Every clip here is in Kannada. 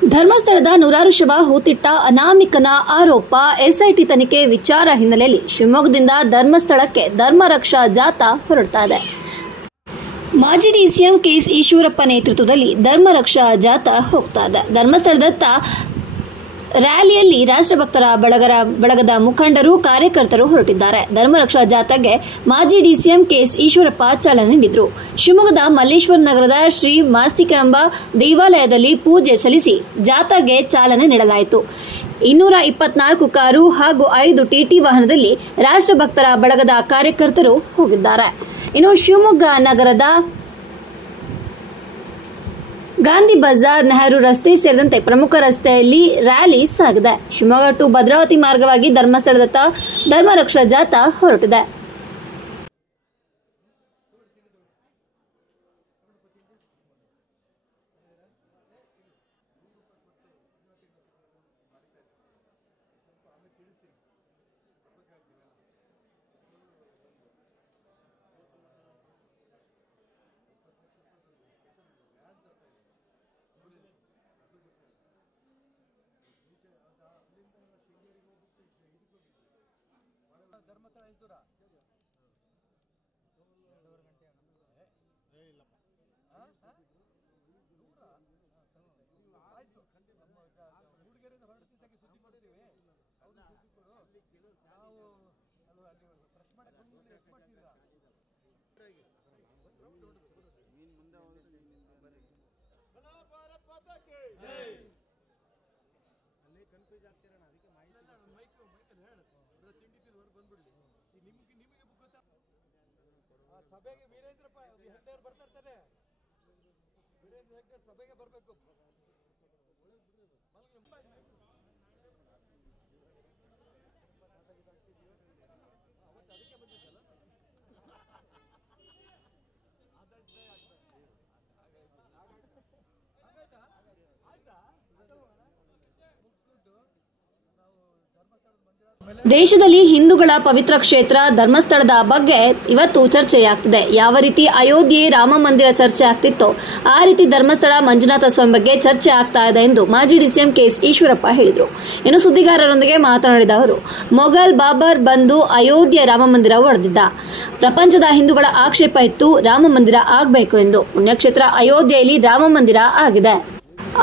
ಧರ್ಮಸ್ಥಳದ ನೂರಾರು ಶವ ಹೂತಿಟ್ಟ ಅನಾಮಿಕನ ಆರೋಪ ಎಸ್ಐಟಿ ತನಿಖೆ ವಿಚಾರ ಹಿನ್ನೆಲೆಯಲ್ಲಿ ಶಿವಮೊಗ್ಗದಿಂದ ಧರ್ಮಸ್ಥಳಕ್ಕೆ ಧರ್ಮರಕ್ಷಾ ಜಾಥಾ ಹೊರಡ್ತಾ ಇದೆ. ಮಾಜಿ ಡಿಸಿಎಂ ಕೆಎಸ್ ಈಶ್ವರಪ್ಪ ನೇತೃತ್ವದಲ್ಲಿ ಧರ್ಮರಕ್ಷಾ ಜಾಥಾ ಹೋಗ್ತಾ ಇದೆ. ಧರ್ಮಸ್ಥಳದತ್ತ ರ್ಯಾಲಿಯಲ್ಲಿ ರಾಷ್ಟ್ರಭಕ್ತರ ಬಳಗದ ಮುಖಂಡರು ಕಾರ್ಯಕರ್ತರು ಹೊರಟಿದ್ದಾರೆ. ಧರ್ಮರಕ್ಷಾ ಜಾಥಾಗೆ ಮಾಜಿ ಡಿಸಿಎಂ ಕೆಎಸ್ ಈಶ್ವರಪ್ಪ ಚಾಲನೆ ನೀಡಿದರು. ಶಿವಮೊಗ್ಗದ ಮಲ್ಲೇಶ್ವರ ನಗರದ ಶ್ರೀ ಮಾಸ್ತಿಕಾಂಬ ದೇವಾಲಯದಲ್ಲಿ ಪೂಜೆ ಸಲ್ಲಿಸಿ ಜಾಥಾಗೆ ಚಾಲನೆ ನೀಡಲಾಯಿತು. 224 ಕಾರು ಹಾಗೂ 5 ಟಿಟಿ ವಾಹನದಲ್ಲಿ ರಾಷ್ಟ್ರಭಕ್ತರ ಬಳಗದ ಕಾರ್ಯಕರ್ತರು ಹೋಗಿದ್ದಾರೆ. ಇನ್ನು ಶಿವಮೊಗ್ಗ ನಗರದ ಗಾಂಧಿ ಬಜಾರ್, ನೆಹರು ರಸ್ತೆ ಸೇರಿದಂತೆ ಪ್ರಮುಖ ರಸ್ತೆಯಲ್ಲಿ ರ್ಯಾಲಿ ಸಾಗಿದೆ. ಶಿವಮೊಗ್ಗ ಟು ಭದ್ರಾವತಿ ಮಾರ್ಗವಾಗಿ ಧರ್ಮಸ್ಥಳದತ್ತ ಧರ್ಮರಕ್ಷಾ ಜಾಥಾ ಹೊರಟಿದೆ. ಧರ್ಮಸ್ಥಳ ಎಷ್ಟು ದೂರ? 2.5 ಗಂಟೆ ಇಲ್ಲಪ್ಪ. ಆಯ್ತು, ಮೂಡಿಗೆರೆಯಿಂದ ಹೊರಡ್ತಿದ್ದಾಗೆ ಸುದ್ದಿ ಕೊಡ್ತೀವಿ. ಅವ್ರು ಸುದ್ದಿ ಕೊಡು. ನಾವು ಅಲ್ಲಿ ಫ್ರೆಶ್ ಮಾಡಕ್ಕೆ ಎಷ್ಟು ಮಾಡ್ತಿದ್ದೀರಾ? ಅಲ್ಲಿ ಕನ್ಫ್ಯೂಸ್ ಆಗ್ತೀರಣ್ಣ, ಅದಕ್ಕೆ ಮಾಹಿತಿ ಮೈಕಲ್ಲಿ ಹೇಳು. ತಿಂಡಿ ತಿಂದು ಹೊರಗೆ ಬಂದ್ಬಿಡ್ಲಿ. ನಿಮಗೆ ಬುಕ್ ಗೊತ್ತಾ? ಸಭೆಗೆ ವೀರೇಂದ್ರ ಹೆಗ್ಡೆ ಅವ್ರು ಬರ್ತಾ ಇರ್ತಾರೆ. ವೀರೇಂದ್ರ ಹೆಗ್ಡೆ ಸಭೆಗೆ ಬರಬೇಕು. ಅವತ್ತು ಅದಕ್ಕೆ ಬಂದಿದ್ದಲ್ಲ. ಹಾಗಾಯ್ತಾ? ಆಯ್ತಾ? ಮುಗಿಸ್ಬಿಟ್ಟು ನಾವು ಧರ್ಮಸ್ಥಳದ ಮಂದಿರ. ದೇಶದಲ್ಲಿ ಹಿಂದೂಗಳ ಪವಿತ್ರ ಕ್ಷೇತ್ರ ಧರ್ಮಸ್ಥಳದ ಬಗ್ಗೆ ಇವತ್ತು ಚರ್ಚೆಯಾಗ್ತಿದೆ. ಯಾವ ರೀತಿ ಅಯೋಧ್ಯೆ ರಾಮ ಮಂದಿರ ಚರ್ಚೆ ಆಗ್ತಿತ್ತೋ ಆ ರೀತಿ ಧರ್ಮಸ್ಥಳ ಮಂಜುನಾಥ ಸ್ವಾಮಿ ಬಗ್ಗೆ ಚರ್ಚೆ ಆಗ್ತಾ ಇದೆ ಎಂದು ಮಾಜಿ ಡಿಸಿಎಂ ಕೆಎಸ್ ಈಶ್ವರಪ್ಪ ಹೇಳಿದರು. ಇನ್ನು ಸುದ್ದಿಗಾರರೊಂದಿಗೆ ಮಾತನಾಡಿದ ಅವರು, ಮೊಘಲ್ ಬಾಬರ್ ಬಂದು ಅಯೋಧ್ಯೆ ರಾಮ ಮಂದಿರ ಒಡೆದಿದ್ದ. ಪ್ರಪಂಚದ ಹಿಂದೂಗಳ ಆಕ್ಷೇಪ ಇತ್ತು ರಾಮ ಮಂದಿರ ಆಗಬೇಕು ಎಂದು. ಪುಣ್ಯಕ್ಷೇತ್ರ ಅಯೋಧ್ಯೆಯಲ್ಲಿ ರಾಮ ಮಂದಿರ ಆಗಿದೆ.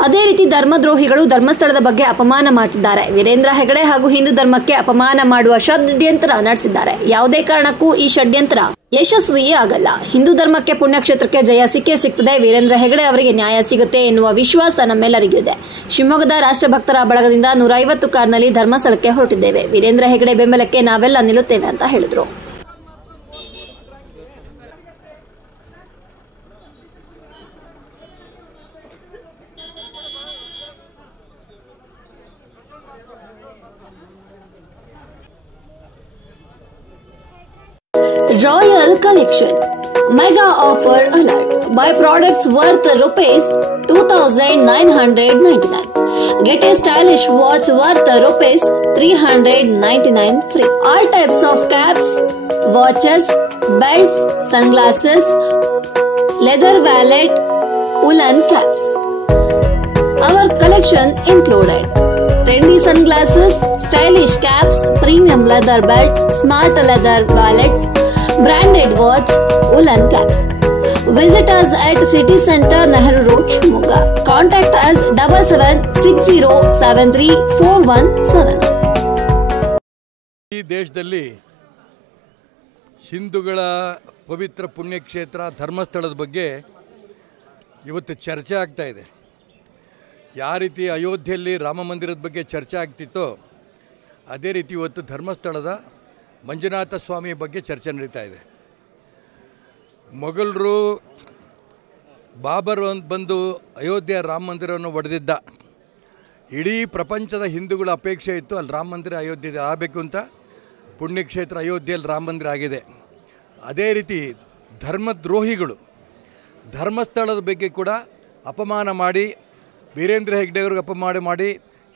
ಅದೇ ರೀತಿ ಧರ್ಮದ್ರೋಹಿಗಳು ಧರ್ಮಸ್ಥಳದ ಬಗ್ಗೆ ಅಪಮಾನ ಮಾಡುತ್ತಿದ್ದಾರೆ. ವೀರೇಂದ್ರ ಹೆಗಡೆ ಹಾಗೂ ಹಿಂದೂ ಧರ್ಮಕ್ಕೆ ಅಪಮಾನ ಮಾಡುವ ಷಡ್ಯಂತ್ರ ನಡೆಸಿದ್ದಾರೆ. ಯಾವುದೇ ಕಾರಣಕ್ಕೂ ಈ ಷಡ್ಯಂತ್ರ ಯಶಸ್ವಿಯೇ ಆಗಲ್ಲ. ಹಿಂದೂ ಧರ್ಮಕ್ಕೆ ಪುಣ್ಯಕ್ಷೇತ್ರಕ್ಕೆ ಜಯ ಸಿಕ್ಕೇ ಸಿಗ್ತದೆ. ವೀರೇಂದ್ರ ಹೆಗಡೆ ಅವರಿಗೆ ನ್ಯಾಯ ಸಿಗುತ್ತೆ ಎನ್ನುವ ವಿಶ್ವಾಸ ನಮ್ಮೆಲ್ಲರಿಗಿದೆ. ಶಿವಮೊಗ್ಗದ ರಾಷ್ಟ್ರಭಕ್ತರ ಬಳಗದಿಂದ 150 ಕಾರ್ನಲ್ಲಿ ಧರ್ಮಸ್ಥಳಕ್ಕೆ ಹೊರಟಿದ್ದೇವೆ. ವೀರೇಂದ್ರ ಹೆಗಡೆ ಬೆಂಬಲಕ್ಕೆ ನಾವೆಲ್ಲ ನಿಲ್ಲುತ್ತೇವೆ ಅಂತ ಹೇಳಿದರು. Royal Collection Mega Offer Alert. Buy products worth rupees 2,999. Get a stylish watch worth rupees 399 free. All types of caps, watches, belts, sunglasses, leather wallet, woolen caps. Our collection included trendy sunglasses, stylish caps, premium leather belt, smart leather wallets, branded watch, woolen caps. Visit us at City Center, Nehru Road, Shimoga. Contact us 7760734179. ಈ ದೇಶದಲ್ಲಿ ಹಿಂದೂಗಳ ಪವಿತ್ರ ಪುಣ್ಯಕ್ಷೇತ್ರ ಧರ್ಮಸ್ಥಳದ ಬಗ್ಗೆ ಇವತ್ತು ಚರ್ಚೆ ಆಗ್ತಾ ಇದೆ. ಯಾವ ರೀತಿ ಅಯೋಧ್ಯೆಯಲ್ಲಿ ರಾಮ ಮಂದಿರದ ಬಗ್ಗೆ ಚರ್ಚೆ ಆಗ್ತಿತ್ತೋ ಅದೇ ರೀತಿ ಇವತ್ತು ಧರ್ಮಸ್ಥಳದ ಮಂಜುನಾಥ ಸ್ವಾಮಿ ಬಗ್ಗೆ ಚರ್ಚೆ ನಡೀತಾ ಇದೆ. ಮೊಘಲರು ಬಾಬರ್ ಬಂದು ಅಯೋಧ್ಯೆ ರಾಮ ಮಂದಿರವನ್ನು ಒಡೆದಿದ್ದ. ಇಡೀ ಪ್ರಪಂಚದ ಹಿಂದೂಗಳ ಅಪೇಕ್ಷೆ ಇತ್ತು ಅಲ್ಲಿ ರಾಮ ಮಂದಿರ ಅಯೋಧ್ಯೆ ಆಗಬೇಕು ಅಂತ. ಪುಣ್ಯಕ್ಷೇತ್ರ ಅಯೋಧ್ಯೆಯಲ್ಲಿ ರಾಮ ಮಂದಿರ ಆಗಿದೆ. ಅದೇ ರೀತಿ ಧರ್ಮದ್ರೋಹಿಗಳು ಧರ್ಮಸ್ಥಳದ ಬಗ್ಗೆ ಕೂಡ ಅಪಮಾನ ಮಾಡಿ, ವೀರೇಂದ್ರ ಹೆಗ್ಡೆ ಅವ್ರಿಗೆ ಅಪಮಾನ ಮಾಡಿ,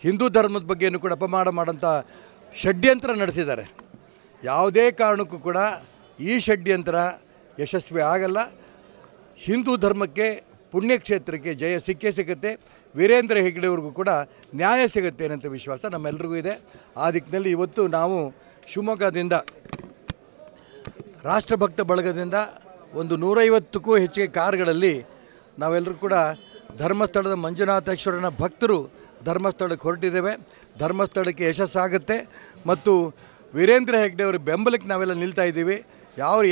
ಹಿಂದೂ ಧರ್ಮದ ಬಗ್ಗೆಯೂ ಕೂಡ ಅಪಮಾನ ಮಾಡೋಂಥ ಷಡ್ಯಂತ್ರ ನಡೆಸಿದ್ದಾರೆ. ಯಾವುದೇ ಕಾರಣಕ್ಕೂ ಕೂಡ ಈ ಷಡ್ಯಂತ್ರ ಯಶಸ್ವಿ ಆಗಲ್ಲ. ಹಿಂದೂ ಧರ್ಮಕ್ಕೆ ಪುಣ್ಯಕ್ಷೇತ್ರಕ್ಕೆ ಜಯ ಸಿಕ್ಕೇ ವೀರೇಂದ್ರ ಹೆಗ್ಗಡೆಯವ್ರಿಗೂ ಕೂಡ ನ್ಯಾಯ ಸಿಗುತ್ತೆ ಅನ್ನೋಂಥ ವಿಶ್ವಾಸ ನಮ್ಮೆಲ್ರಿಗೂ ಇದೆ. ಆ ದಿಕ್ಕಿನಲ್ಲಿ ಇವತ್ತು ನಾವು ಶಿವಮೊಗ್ಗದಿಂದ ರಾಷ್ಟ್ರಭಕ್ತ ಬಳಗದಿಂದ ಒಂದು 150ಕ್ಕೂ ಹೆಚ್ಚಿಗೆ ಕಾರುಗಳಲ್ಲಿ ನಾವೆಲ್ಲರೂ ಕೂಡ ಧರ್ಮಸ್ಥಳದ ಮಂಜುನಾಥೇಶ್ವರನ ಭಕ್ತರು ಧರ್ಮಸ್ಥಳಕ್ಕೆ ಹೊರಟಿದ್ದೇವೆ. ಧರ್ಮಸ್ಥಳಕ್ಕೆ ಯಶಸ್ಸಾಗುತ್ತೆ ಮತ್ತು ವೀರೇಂದ್ರ ಹೆಗ್ಗಡೆಯವರ ಬೆಂಬಲಕ್ಕೆ ನಾವೆಲ್ಲ ನಿಲ್ತಾ ಇದ್ದೀವಿ.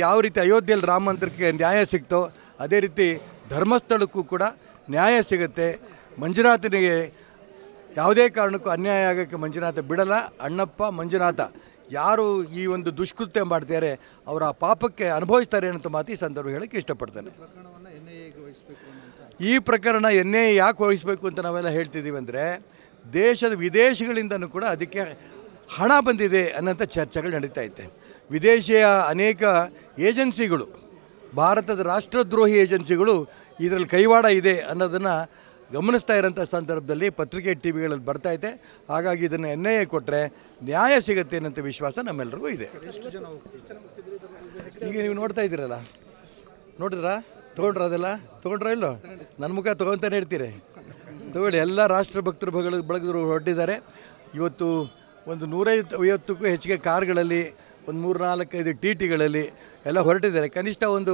ಯಾವ ರೀತಿ ಅಯೋಧ್ಯೆಯಲ್ಲಿ ರಾಮ ಮಂದಿರಕ್ಕೆ ನ್ಯಾಯ ಸಿಗ್ತೋ ಅದೇ ರೀತಿ ಧರ್ಮಸ್ಥಳಕ್ಕೂ ಕೂಡ ನ್ಯಾಯ ಸಿಗುತ್ತೆ. ಮಂಜುನಾಥನಿಗೆ ಯಾವುದೇ ಕಾರಣಕ್ಕೂ ಅನ್ಯಾಯ ಆಗೋಕ್ಕೆ ಮಂಜುನಾಥ ಬಿಡಲ್ಲ. ಅಣ್ಣಪ್ಪ ಮಂಜುನಾಥ ಯಾರು ಈ ಒಂದು ದುಷ್ಕೃತ್ಯ ಮಾಡ್ತಾರೆ ಅವರ ಪಾಪಕ್ಕೆ ಅನುಭವಿಸ್ತಾರೆ ಅನ್ನೋ ಮಾತು ಈ ಸಂದರ್ಭ ಹೇಳೋಕ್ಕೆ ಇಷ್ಟಪಡ್ತೇನೆ. ಈ ಪ್ರಕರಣ ಎನ್ಐಎ ಯಾಕೆ ವಹಿಸಬೇಕು ಅಂತ ನಾವೆಲ್ಲ ಹೇಳ್ತಿದ್ದೀವಿ ಅಂದರೆ ದೇಶದ ವಿದೇಶಗಳಿಂದನೂ ಕೂಡ ಅದಕ್ಕೆ ಹಣ ಬಂದಿದೆ ಅನ್ನೋಂಥ ಚರ್ಚೆಗಳು ನಡೀತಾ ಇದೆ. ವಿದೇಶಿಯ ಅನೇಕ ಏಜೆನ್ಸಿಗಳು, ಭಾರತದ ರಾಷ್ಟ್ರದ್ರೋಹಿ ಏಜೆನ್ಸಿಗಳು ಇದರಲ್ಲಿ ಕೈವಾಡ ಇದೆ ಅನ್ನೋದನ್ನು ಗಮನಿಸ್ತಾ ಇರೋಂಥ ಸಂದರ್ಭದಲ್ಲಿ ಪತ್ರಿಕೆ ಟಿ ವಿಗಳಲ್ಲಿ ಬರ್ತಾ ಇದೆ. ಹಾಗಾಗಿ ಇದನ್ನು ಎನ್ಐಎ ಕೊಟ್ಟರೆ ನ್ಯಾಯ ಸಿಗುತ್ತೆ ಅನ್ನೋಂಥ ವಿಶ್ವಾಸ ನಮ್ಮೆಲ್ಲರಿಗೂ ಇದೆ. ಈಗ ನೀವು ನೋಡ್ತಾ ಇದ್ದೀರಲ್ಲ, ನೋಡಿದ್ರಾ? ಅದೆಲ್ಲ ತೊಗೊಂಡ್ರ ಇಲ್ಲೋ? ನನ್ನ ಮುಖ ತೊಗೊತಾನೆ ಇರ್ತೀರಿ. ತಗೊಳ್ಳಿ. ಎಲ್ಲ ರಾಷ್ಟ್ರಭಕ್ತರು ಬಳಗದರು ಹೊರಟಿದ್ದಾರೆ. ಇವತ್ತು ಒಂದು 150ಕ್ಕೂ ಹೆಚ್ಚಿಗೆ ಕಾರುಗಳಲ್ಲಿ, ಒಂದು 3-4-5 ಟಿ.ಟಿಗಳಲ್ಲಿ ಎಲ್ಲ ಹೊರಟಿದ್ದಾರೆ. ಕನಿಷ್ಠ ಒಂದು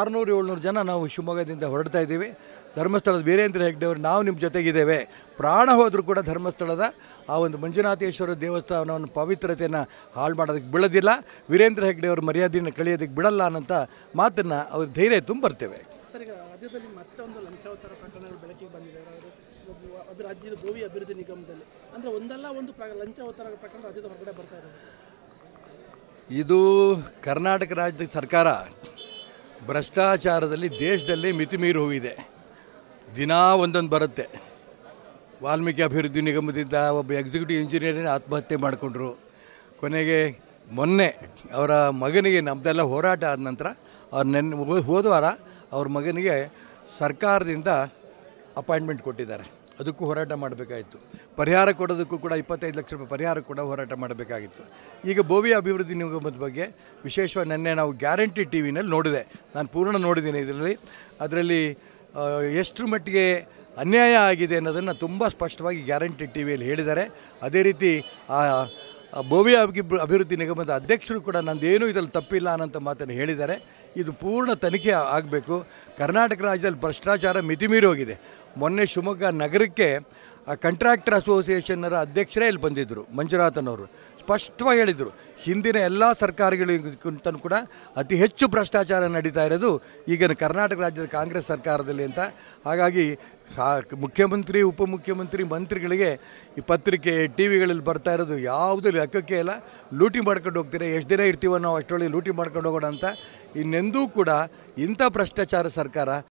600-700 ಜನ ನಾವು ಶಿವಮೊಗ್ಗದಿಂದ ಹೊರಡ್ತಾ ಇದ್ದೀವಿ. ಧರ್ಮಸ್ಥಳದ ವೀರೇಂದ್ರ ಹೆಗ್ಗಡೆಯವರು ನಾವು ನಿಮ್ಮ ಜೊತೆಗಿದ್ದೇವೆ, ಪ್ರಾಣ ಹೋದರೂ ಕೂಡ ಧರ್ಮಸ್ಥಳದ ಆ ಒಂದು ಮಂಜುನಾಥೇಶ್ವರ ದೇವಸ್ಥಾನವನ್ನು ಪವಿತ್ರತೆಯನ್ನು ಹಾಳು ಮಾಡೋದಕ್ಕೆ ಬಿಡೋದಿಲ್ಲ, ವೀರೇಂದ್ರ ಹೆಗ್ಗಡೆಯವ್ರ ಮರ್ಯಾದೆಯನ್ನು ಕಳೆಯೋದಕ್ಕೆ ಬಿಡಲ್ಲ ಅನ್ನೋಂಥ ಮಾತನ್ನು ಅವ್ರ ಧೈರ್ಯ ತುಂಬಿರ್ತೇವೆ. ಸರ್, ಈಗ ರಾಜ್ಯದಲ್ಲಿ ಮತ್ತೊಂದು ಲಂಚಾವತಾರ ಪ್ರಕರಣಗಳು ಬೆಳಕಿಗೆ ಬಂದಿದೆ. ರಾಜ್ಯದ ಭೋವಿ ಅಭಿವೃದ್ಧಿ ನಿಗಮದಲ್ಲಿ ಅಂದರೆ ಒಂದಲ್ಲ ಒಂದು ಲಂಚಾವತಾರ ಪ್ರಕರಣ ರಾಜ್ಯದ ಹೊರಗಡೆ ಬರ್ತಾ ಇರೋದು. ಇದು ಕರ್ನಾಟಕ ರಾಜ್ಯದ ಸರ್ಕಾರ ಭ್ರಷ್ಟಾಚಾರದಲ್ಲಿ ದೇಶದಲ್ಲೇ ಮಿತಿ ಮೀರಿ ಹೋಗಿದೆ. ದಿನಾ ಒಂದೊಂದು ಬರುತ್ತೆ. ವಾಲ್ಮೀಕಿ ಅಭಿವೃದ್ಧಿ ನಿಗಮದಿಂದ ಒಬ್ಬ ಎಕ್ಸಿಕ್ಯೂಟಿವ್ ಇಂಜಿನಿಯರನ್ನ ಆತ್ಮಹತ್ಯೆ ಮಾಡಿಕೊಂಡ್ರು. ಕೊನೆಗೆ ಮೊನ್ನೆ ಅವರ ಮಗನಿಗೆ ನಮ್ಮದೆಲ್ಲ ಹೋರಾಟ ಆದ ನಂತರ ಹೋದ ವಾರ ಅವ್ರ ಮಗನಿಗೆ ಸರ್ಕಾರದಿಂದ ಅಪಾಯಿಂಟ್ಮೆಂಟ್ ಕೊಟ್ಟಿದ್ದಾರೆ. ಅದಕ್ಕೂ ಹೋರಾಟ ಮಾಡಬೇಕಾಗಿತ್ತು. ಪರಿಹಾರ ಕೊಡೋದಕ್ಕೂ ಕೂಡ 25 ಲಕ್ಷ ರೂಪಾಯಿ ಪರಿಹಾರ ಕೂಡ ಹೋರಾಟ ಮಾಡಬೇಕಾಗಿತ್ತು. ಈಗ ಭೋವಿ ಅಭಿವೃದ್ಧಿ ನಿಗಮದ ಬಗ್ಗೆ ವಿಶೇಷವಾಗಿ ನಿನ್ನೆ ನಾವು ಗ್ಯಾರಂಟಿ ಟಿ ವಿನಲ್ಲಿ ನೋಡಿದೆ. ನಾನು ಪೂರ್ಣ ನೋಡಿದ್ದೀನಿ. ಅದರಲ್ಲಿ ಎಷ್ಟರ ಮಟ್ಟಿಗೆ ಅನ್ಯಾಯ ಆಗಿದೆ ಅನ್ನೋದನ್ನು ತುಂಬ ಸ್ಪಷ್ಟವಾಗಿ ಗ್ಯಾರಂಟಿ ಟಿ ವಿಯಲ್ಲಿ ಹೇಳಿದ್ದಾರೆ. ಅದೇ ರೀತಿ ಭೋವಿ ಅಭಿವೃದ್ಧಿ ನಿಗಮದ ಅಧ್ಯಕ್ಷರು ಕೂಡ ನಂದೇನೂ ಇದರಲ್ಲಿ ತಪ್ಪಿಲ್ಲ ಅನ್ನೋಂಥ ಮಾತನ್ನು ಹೇಳಿದ್ದಾರೆ. ಇದು ಪೂರ್ಣ ತನಿಖೆ ಆಗಬೇಕು. ಕರ್ನಾಟಕ ರಾಜ್ಯದಲ್ಲಿ ಭ್ರಷ್ಟಾಚಾರ ಮಿತಿಮೀರಿ ಹೋಗಿದೆ. ಮೊನ್ನೆ ಶಿವಮೊಗ್ಗ ನಗರಕ್ಕೆ ಆ ಕಾಂಟ್ರಾಕ್ಟರ್ ಅಸೋಸಿಯೇಷನ್ನರ ಅಧ್ಯಕ್ಷರೇ ಇಲ್ಲಿ ಬಂದಿದ್ದರು, ಮಂಜುನಾಥನವರು ಸ್ಪಷ್ಟವಾಗಿ ಹೇಳಿದರು, ಹಿಂದಿನ ಎಲ್ಲ ಸರ್ಕಾರಗಳಿಗಿಂತಲೂ ಕೂಡ ಅತಿ ಹೆಚ್ಚು ಭ್ರಷ್ಟಾಚಾರ ನಡೀತಾ ಇರೋದು ಈಗಿನ ಕರ್ನಾಟಕ ರಾಜ್ಯದ ಕಾಂಗ್ರೆಸ್ ಸರ್ಕಾರದಲ್ಲಿ ಅಂತ. ಹಾಗಾಗಿ ಮುಖ್ಯಮಂತ್ರಿ, ಉಪಮುಖ್ಯಮಂತ್ರಿ, ಮಂತ್ರಿಗಳಿಗೆ ಈ ಪತ್ರಿಕೆ ಟಿ ವಿಗಳಲ್ಲಿ ಬರ್ತಾ ಇರೋದು ಯಾವುದೂ ಲೆಕ್ಕಕ್ಕೆ ಇಲ್ಲ. ಲೂಟಿ ಮಾಡ್ಕೊಂಡು ಹೋಗ್ತೀರಾ, ಎಷ್ಟು ದಿನ ಇರ್ತೀವೋ ನಾವು ಅಷ್ಟರೊಳಗೆ ಲೂಟಿ ಮಾಡ್ಕೊಂಡು ಹೋಗೋಣ ಅಂತ. ಇನ್ನೆಂದೂ ಕೂಡ ಇಂಥ ಭ್ರಷ್ಟಾಚಾರ ಸರ್ಕಾರ